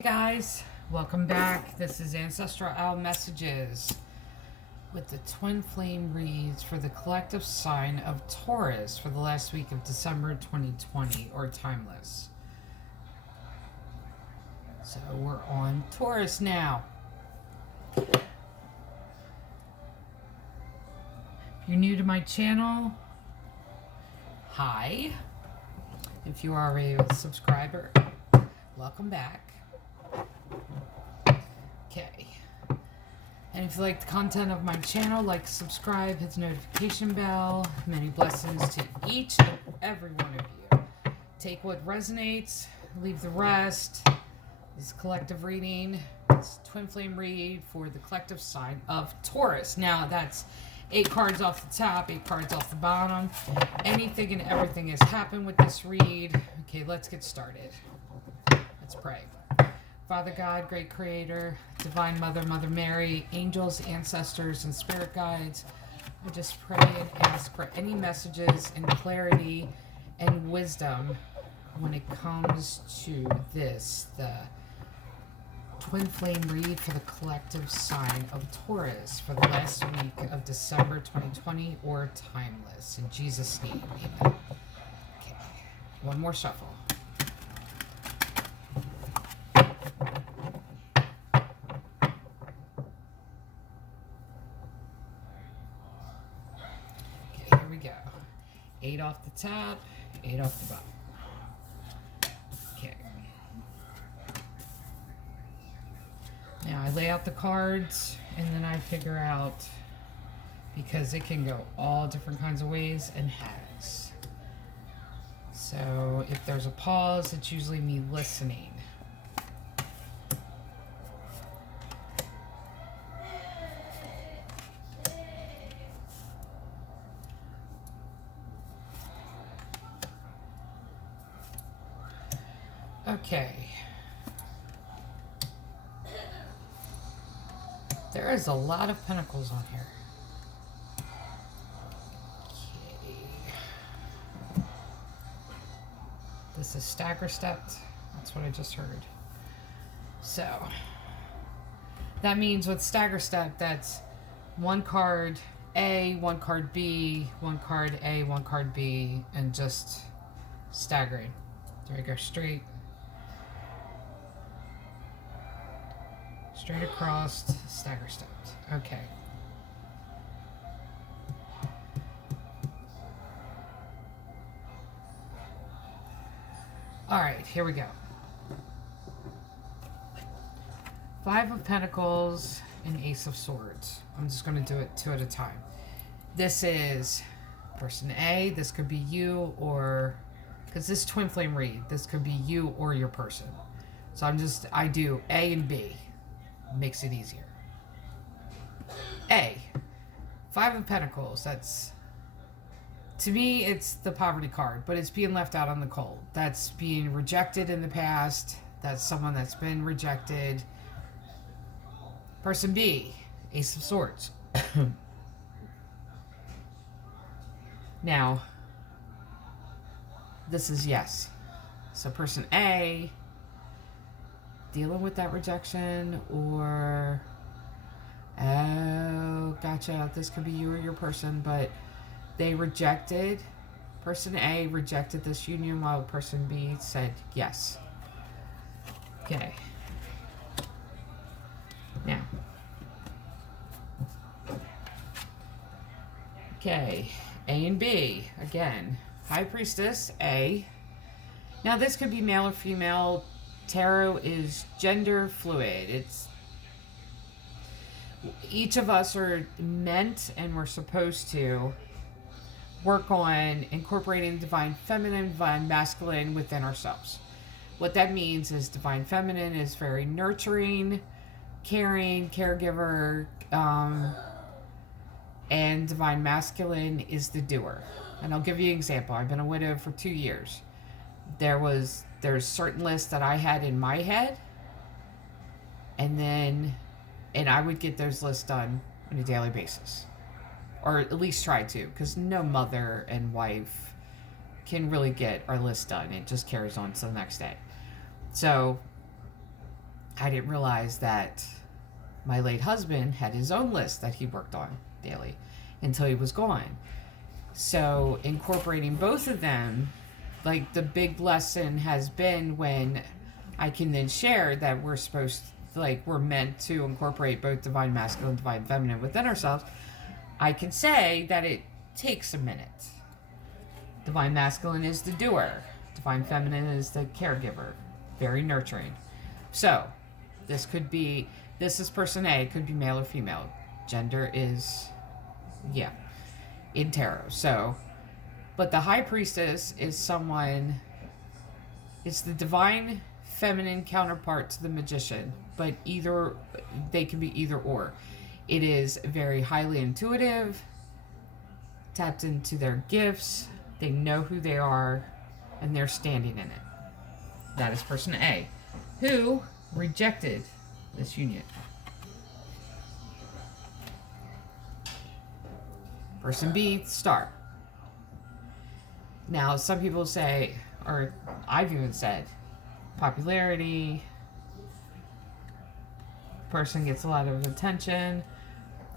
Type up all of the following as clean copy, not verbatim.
Hey guys, welcome back. This is Ancestral Owl Messages with the Twin Flame reads for the collective sign of Taurus for the last week of December 2020 or Timeless. So we're on Taurus now. If you're new to my channel, hi. If you are already a subscriber, welcome back. Okay. And if you like the content of my channel, like, subscribe, hit the notification bell. Many blessings to each and every one of you. Take what resonates, leave the rest. This is collective reading. It's twin flame read for the collective sign of Taurus. Now that's 8 cards off the top, 8 cards off the bottom. Anything and everything has happened with this read. Okay, let's get started. Let's pray. Father God, great creator, divine mother, Mother Mary, angels, ancestors, and spirit guides, I just pray and ask for any messages and clarity and wisdom when it comes to this, the twin flame read for the collective sign of Taurus for the last week of December 2020 or Timeless. In Jesus' name, amen. Okay, one more shuffle. Here we go. 8 off the top, 8 off the bottom. Okay. Now I lay out the cards and then I figure out, because it can go all different kinds of ways and has. So if there's a pause, it's usually me listening. Okay. There is a lot of pentacles on here. Okay. This is stagger stepped. That's what I just heard. So that means with stagger step, that's one card A, one card B, one card A, one card B, and just staggering. There we go, straight across, stagger stepped. Okay. All right, here we go. 5 of Pentacles and Ace of Swords. I'm just going to do it 2 at a time. This is person A. This could be you, or because this twin flame read, this could be you or your person. So I do A and B. Makes it easier. A. 5 of Pentacles. That's, to me, it's the poverty card, but it's being left out on the cold. That's being rejected in the past. That's someone that's been rejected. Person B. Ace of Swords. Now, this is yes. So person A, dealing with that rejection, or, oh, gotcha, this could be you or your person, but they rejected, person A rejected this union while person B said yes. Okay. Now. Okay, A and B, again. High Priestess, A. Now this could be male or female. Tarot is gender fluid. It's each of us are meant, and we're supposed to work on incorporating divine feminine, divine masculine within ourselves. What that means is divine feminine is very nurturing, caring, caregiver, and divine masculine is the doer. And I'll give you an example. I've been a widow for 2 years. There's certain lists that I had in my head, and I would get those lists done on a daily basis, or at least try to, because no mother and wife can really get our list done. It just carries on to the next day. So I didn't realize that my late husband had his own list that he worked on daily until he was gone. So incorporating both of them, like the big lesson has been when I can then share that we're supposed to, like, we're meant to incorporate both divine masculine and divine feminine within ourselves. I can say that it takes a minute. Divine masculine is the doer. Divine feminine is the caregiver. Very nurturing. So, this is person A, it could be male or female. Gender is, in tarot. So, but the high priestess is it's the divine feminine counterpart to the magician, but they can be either or. It is very highly intuitive, tapped into their gifts, they know who they are, and they're standing in it. That is person A, who rejected this union. Person B, star. Now, some people say, or I've even said, popularity, person gets a lot of attention.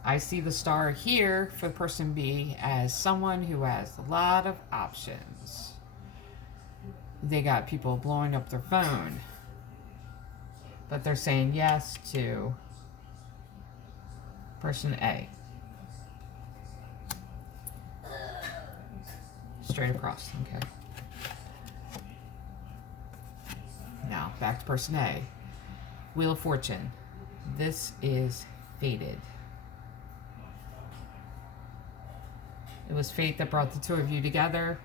I see the star here for person B as someone who has a lot of options. They got people blowing up their phone, but they're saying yes to person A. Straight across, okay. Now, back to person A. Wheel of Fortune. This is fated. It was fate that brought the two of you together.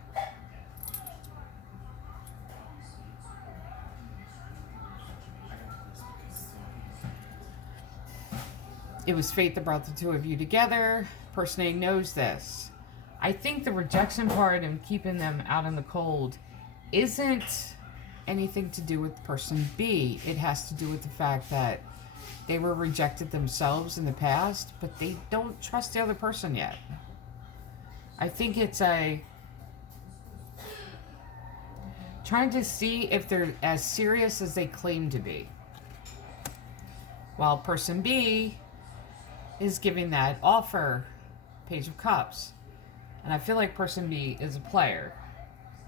It was fate that brought the two of you together. Person A knows this. I think the rejection part and keeping them out in the cold isn't anything to do with person B. It has to do with the fact that they were rejected themselves in the past, but they don't trust the other person yet. I think it's trying to see if they're as serious as they claim to be. While person B is giving that offer, Page of Cups. And I feel like person B is a player.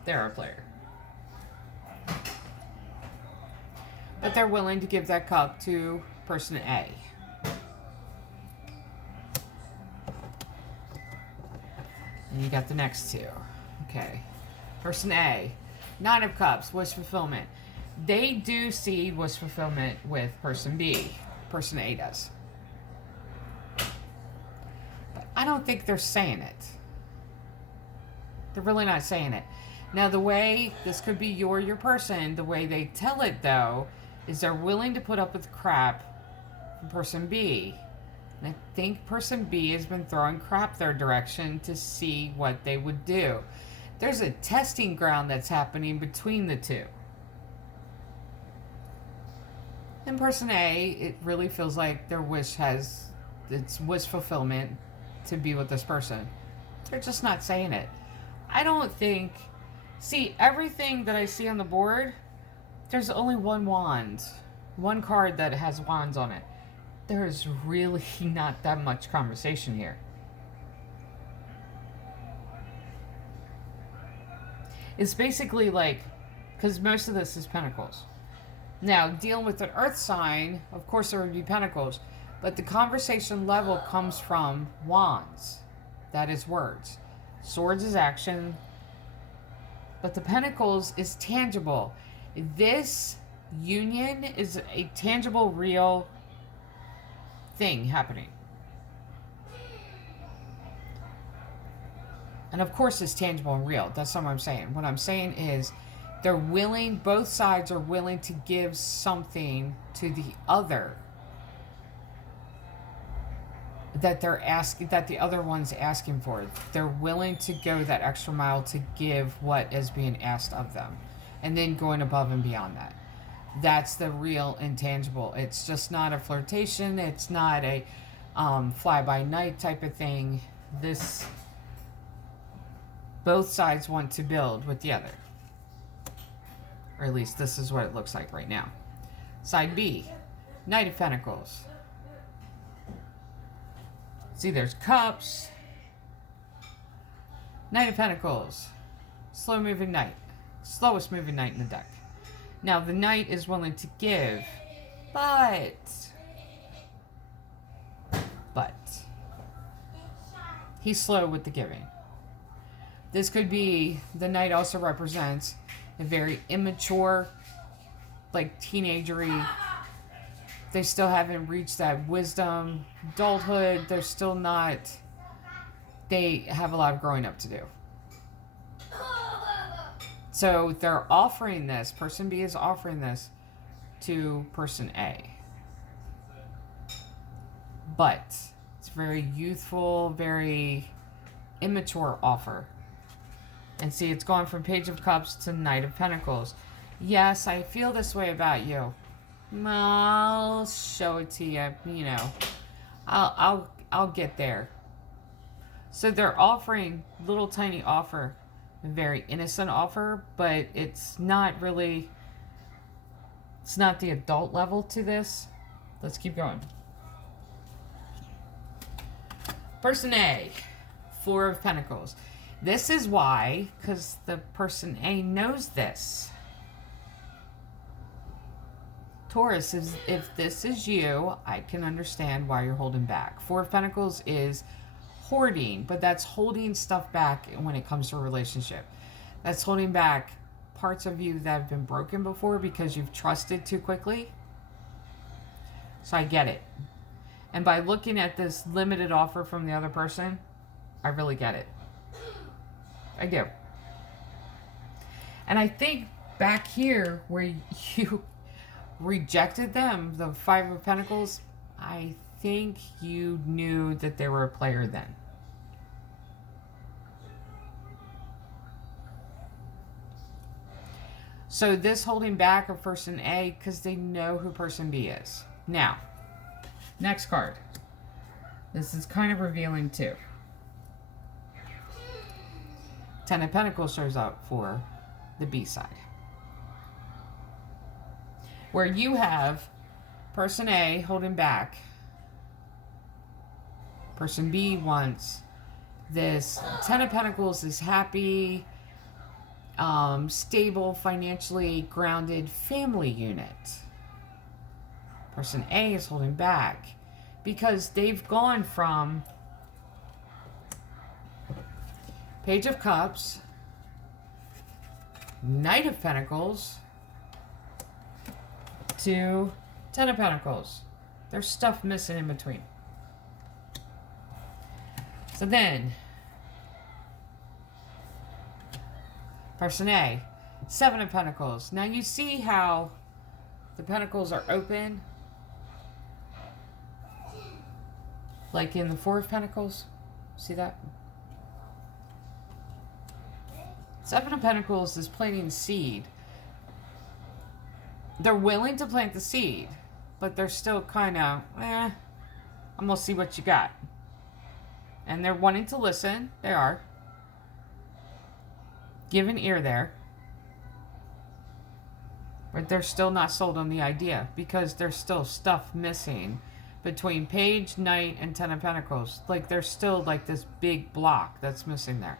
They're a player. But they're willing to give that cup to person A. And you got the next two. Okay. Person A. Nine of Cups, wish fulfillment. They do see wish fulfillment with person B. Person A does. But I don't think they're saying it. They're really not saying it. Now, the way, this could be your person, the way they tell it, though, is they're willing to put up with crap from person B. And I think person B has been throwing crap their direction to see what they would do. There's a testing ground that's happening between the two. And person A, it really feels like their it's wish fulfillment to be with this person. They're just not saying it. I don't think... See, everything that I see on the board, there's only one wand. One card that has wands on it. There's really not that much conversation here. It's basically like... Because most of this is pentacles. Now, dealing with an earth sign, of course there would be pentacles. But the conversation level comes from wands. That is words. Swords is action. But the pentacles is tangible. This union is a tangible, real thing happening. And of course it's tangible and real. That's not what I'm saying. What I'm saying is they're willing, both sides are willing to give something to the other that the other one's asking for. They're willing to go that extra mile to give what is being asked of them, and then going above and beyond that. That's the real intangible. It's just not a flirtation. It's not a fly by night type of thing. Both sides want to build with the other, or at least this is what it looks like right now. Side B, Knight of Pentacles. See, there's Cups. Knight of Pentacles. Slow moving Knight. Slowest moving Knight in the deck. Now, the Knight is willing to give, but he's slow with the giving. This could be, the Knight also represents a very immature, like teenagery. They still haven't reached that wisdom, adulthood. They're still not, they have a lot of growing up to do. So they're offering this, person B is offering this to person A. But it's very youthful, very immature offer. And see, it's gone from Page of Cups to Knight of Pentacles. Yes, I feel this way about you. I'll show it to you, you know. I'll get there. So they're offering little tiny offer, a very innocent offer, but it's not really, it's not the adult level to this. Let's keep going. Person A, Four of Pentacles. This is why, because the person A knows this. Taurus, if this is you, I can understand why you're holding back. Four of Pentacles is hoarding, but that's holding stuff back when it comes to a relationship. That's holding back parts of you that have been broken before because you've trusted too quickly. So I get it. And by looking at this limited offer from the other person, I really get it. I do. And I think back here where you rejected them, the Five of Pentacles, I think you knew that they were a player then. So this holding back of person A because they know who person B is. Now, next card. This is kind of revealing too. Ten of Pentacles shows up for the B side. Where you have person A holding back. Person B wants this. Ten of Pentacles is happy, stable, financially grounded family unit. Person A is holding back because they've gone from Page of Cups, Knight of Pentacles, to Ten of Pentacles. There's stuff missing in between. So then, person A, Seven of Pentacles. Now you see how the pentacles are open, like in the Four of Pentacles. See that? Seven of Pentacles is planting seed. They're willing to plant the seed, but they're still kind of, I'm going to see what you got. And they're wanting to listen. They are. Give an ear there. But they're still not sold on the idea because there's still stuff missing between Page, Knight, and Ten of Pentacles. Like there's still like this big block that's missing there.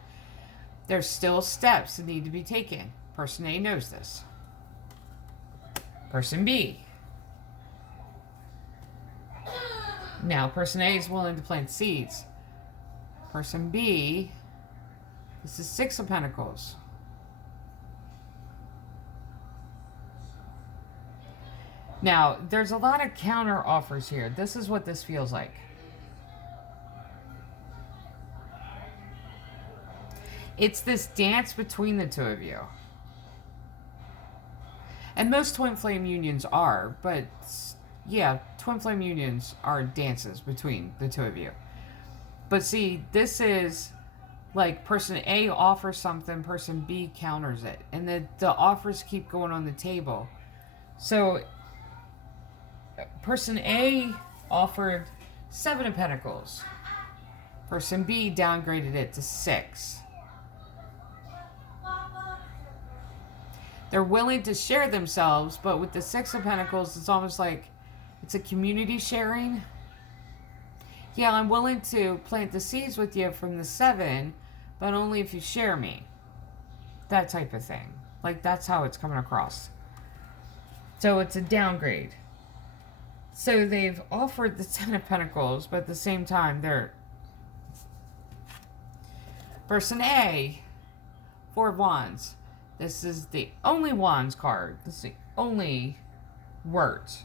There's still steps that need to be taken. Person A knows this. Person B. Now, person A is willing to plant seeds. Person B, this is Six of Pentacles. Now, there's a lot of counter offers here. This is what this feels like. It's this dance between the two of you. And most twin flame unions are, but yeah, twin flame unions are dances between the two of you. But see, this is like person A offers something, person B counters it. And the offers keep going on the table. So, person A offered Seven of Pentacles. Person B downgraded it to 6. They're willing to share themselves, but with the Six of Pentacles, it's almost like It's a community sharing. Yeah, I'm willing to plant the seeds with you from the 7, but only if you share me. That type of thing. Like, that's how it's coming across. So it's a downgrade. So they've offered the 10 of Pentacles, but at the same time, they're... Person A, 4 of Wands. This is the only Wands card. This is the only words.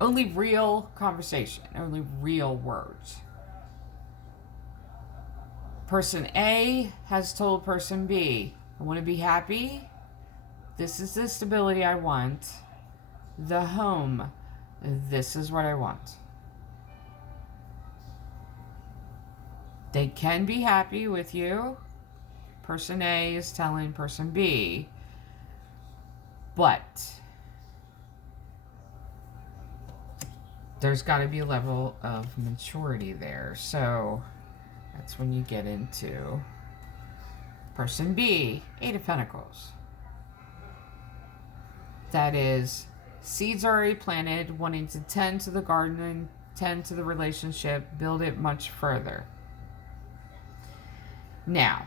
Only real conversation. Only real words. Person A has told person B, I want to be happy. This is the stability I want. The home. This is what I want. They can be happy with you. Person A is telling person B. But there's got to be a level of maturity there. So that's when you get into person B, 8 of Pentacles. That is, seeds already planted, wanting to tend to the garden, tend to the relationship, build it much further. Now,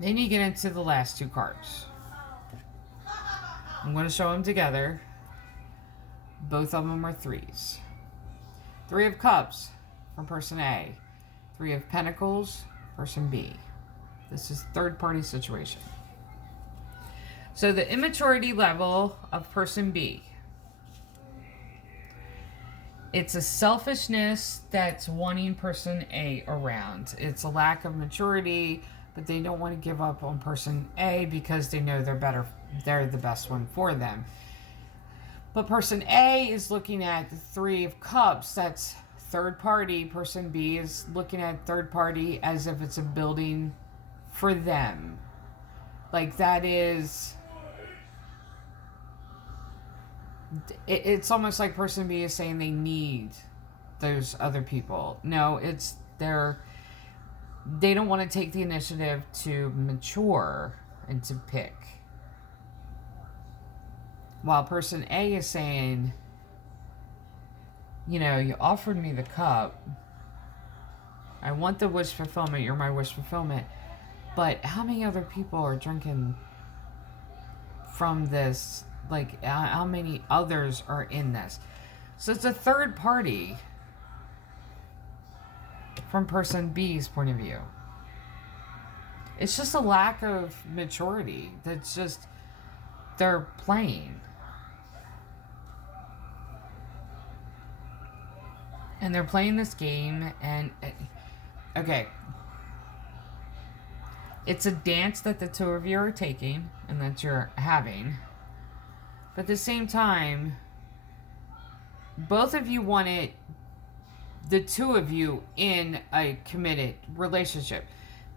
then you get into the last 2 cards. I'm going to show them together. Both of them are 3s. 3 of Cups from person A. 3 of Pentacles, person B. This is third-party situation. So the immaturity level of person B. It's a selfishness that's wanting person A around. It's a lack of maturity, but they don't want to give up on person A because they know they're the best one for them. But person A is looking at the 3 of Cups. That's third party. Person B is looking at third party as if it's a building for them. Like, that is... It's almost like person B is saying they need those other people. No, it's they don't want to take the initiative to mature and to pick. While person A is saying, you know, you offered me the cup. I want the wish fulfillment. You're my wish fulfillment. But how many other people are drinking from this? Like, how many others are in this? So it's a third party from person B's point of view. It's just a lack of maturity. That's just, they're playing. And they're playing this game, and okay, it's a dance that the 2 of you are taking and that you're having. But at the same time, both of you wanted the 2 of you in a committed relationship.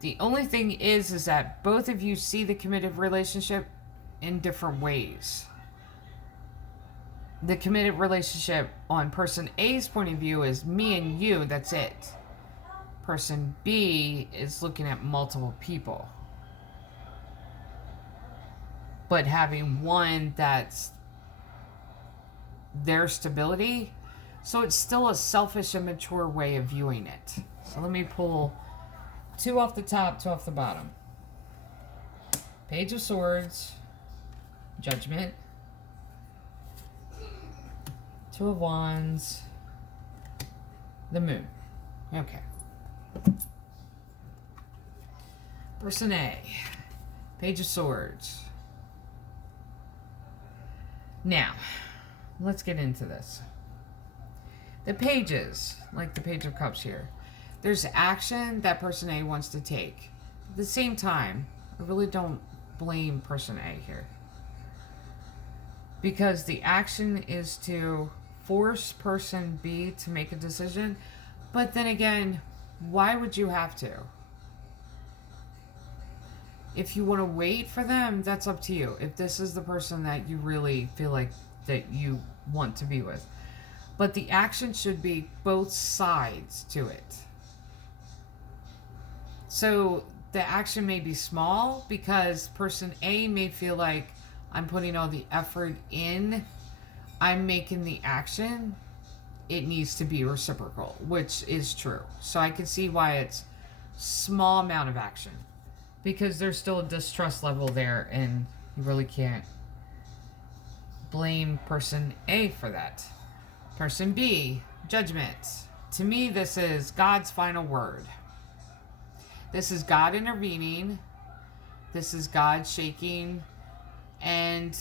The only thing is that both of you see the committed relationship in different ways. The committed relationship on person A's point of view is me and you, that's it. Person B is looking at multiple people. But having one that's their stability, so it's still a selfish, immature way of viewing it. So let me pull 2 off the top, 2 off the bottom. Page of Swords, Judgment, 2 of Wands, the Moon. Okay. Person A, Page of Swords. Now, let's get into this. The pages, like the Page of Cups here, there's action that person A wants to take. At the same time, I really don't blame person A here. Because the action is to force person B to make a decision. But then again, why would you have to? If you want to wait for them, that's up to you. If this is the person that you really feel like that you want to be with. But the action should be both sides to it. So the action may be small because person A may feel like I'm putting all the effort in, I'm making the action, it needs to be reciprocal, which is true. So I can see why it's small amount of action, because there's still a distrust level there, and you really can't blame person A for that. Person B, judgment. To me, this is God's final word. This is God intervening. This is God shaking and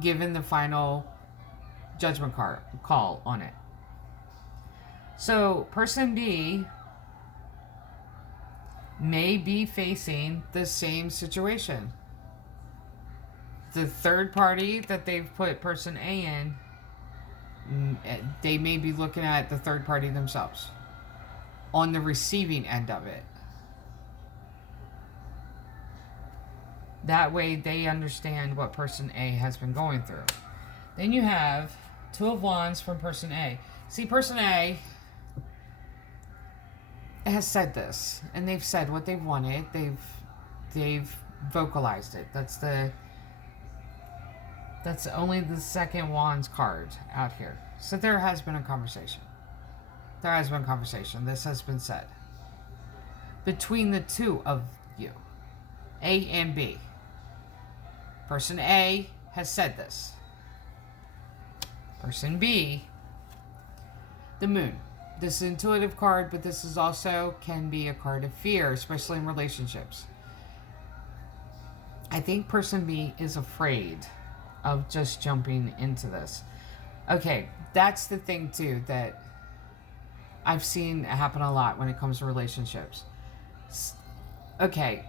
giving the final judgment call on it. So person B may be facing the same situation. The third party that they've put person A in, they may be looking at the third party themselves on the receiving end of it. That way they understand what person A has been going through. Then you have Two of Wands from person A. See, person A has said this, and they've said what they've wanted. They've vocalized it. That's only the second Wands card out here. So there has been a conversation. There has been conversation. This has been said between the two of you, A and B. Person A has said this. Person B, the Moon. This is an intuitive card, but this is also can be a card of fear, especially in relationships. I think person B is afraid of just jumping into this. Okay, that's the thing too that I've seen happen a lot when it comes to relationships. Okay,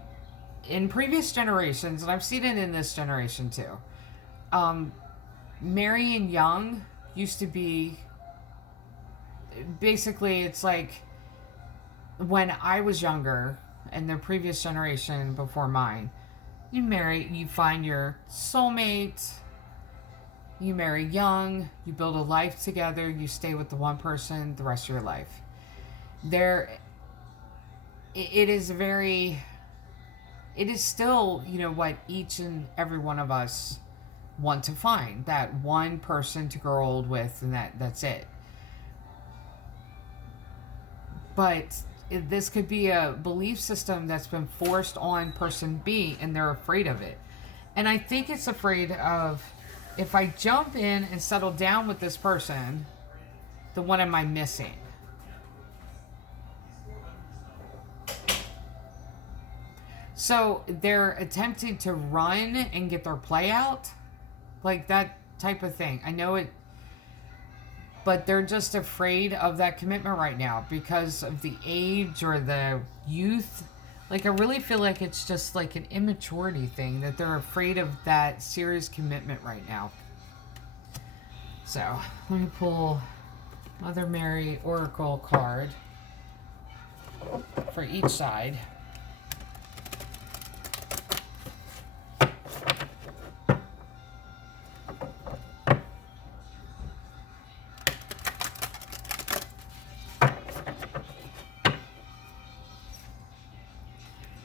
in previous generations, and I've seen it in this generation too, marrying young used to be, basically it's like when I was younger and the previous generation before mine, you find your soulmate, you marry young, you build a life together, you stay with the one person the rest of your life. It is still, what each and every one of us want to find, that one person to grow old with, and that's it. But this could be a belief system that's been forced on person B, and they're afraid of it. And I think it's afraid of, if I jump in and settle down with this person, then what am I missing? So they're attempting to run and get their play out, like that type of thing. I know it, but they're just afraid of that commitment right now because of the age or the youth. Like, I really feel like it's just like an immaturity thing, that they're afraid of that serious commitment right now. So, let me pull Mother Mary Oracle card for each side.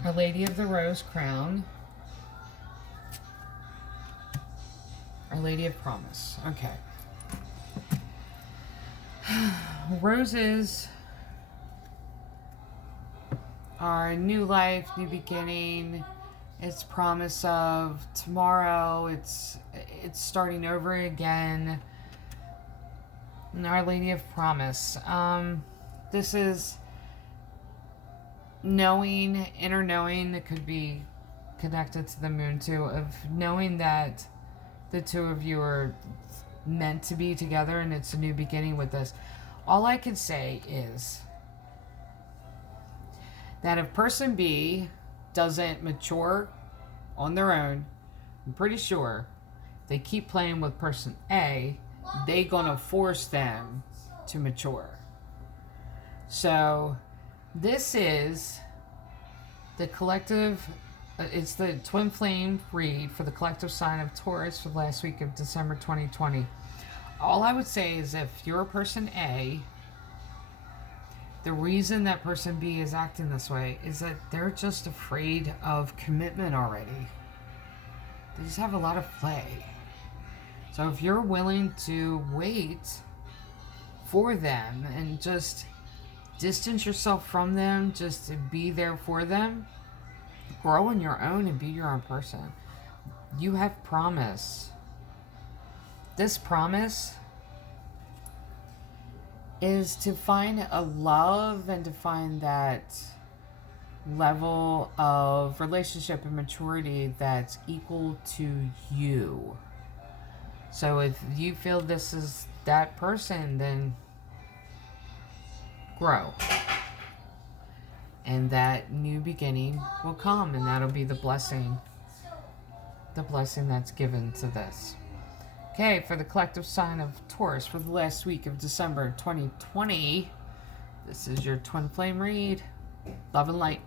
Our Lady of the Rose Crown. Our Lady of Promise. Okay. Roses are a new life, new beginning. It's promise of tomorrow. It's starting over again. And Our Lady of Promise. This is knowing, inner knowing, that could be connected to the moon too, of knowing that the two of you are meant to be together and it's a new beginning with this. All I can say is that if person B doesn't mature on their own, I'm pretty sure they keep playing with person A, they gonna force them to mature. So this is the collective, it's the twin flame read for the collective sign of Taurus for the last week of December 2020. All I would say is, if you're person A, The reason that person B is acting this way is that they're just afraid of commitment already. They just have a lot of play. So if you're willing to wait for them and just distance yourself from them, just to be there for them, grow on your own and be your own person. You have promise. This promise is to find a love and to find that level of relationship and maturity that's equal to you. So if you feel this is that person, then grow. And that new beginning will come, and that'll be the blessing that's given to this. Okay, for the collective sign of Taurus for the last week of December 2020, this is your twin flame read. Love and light.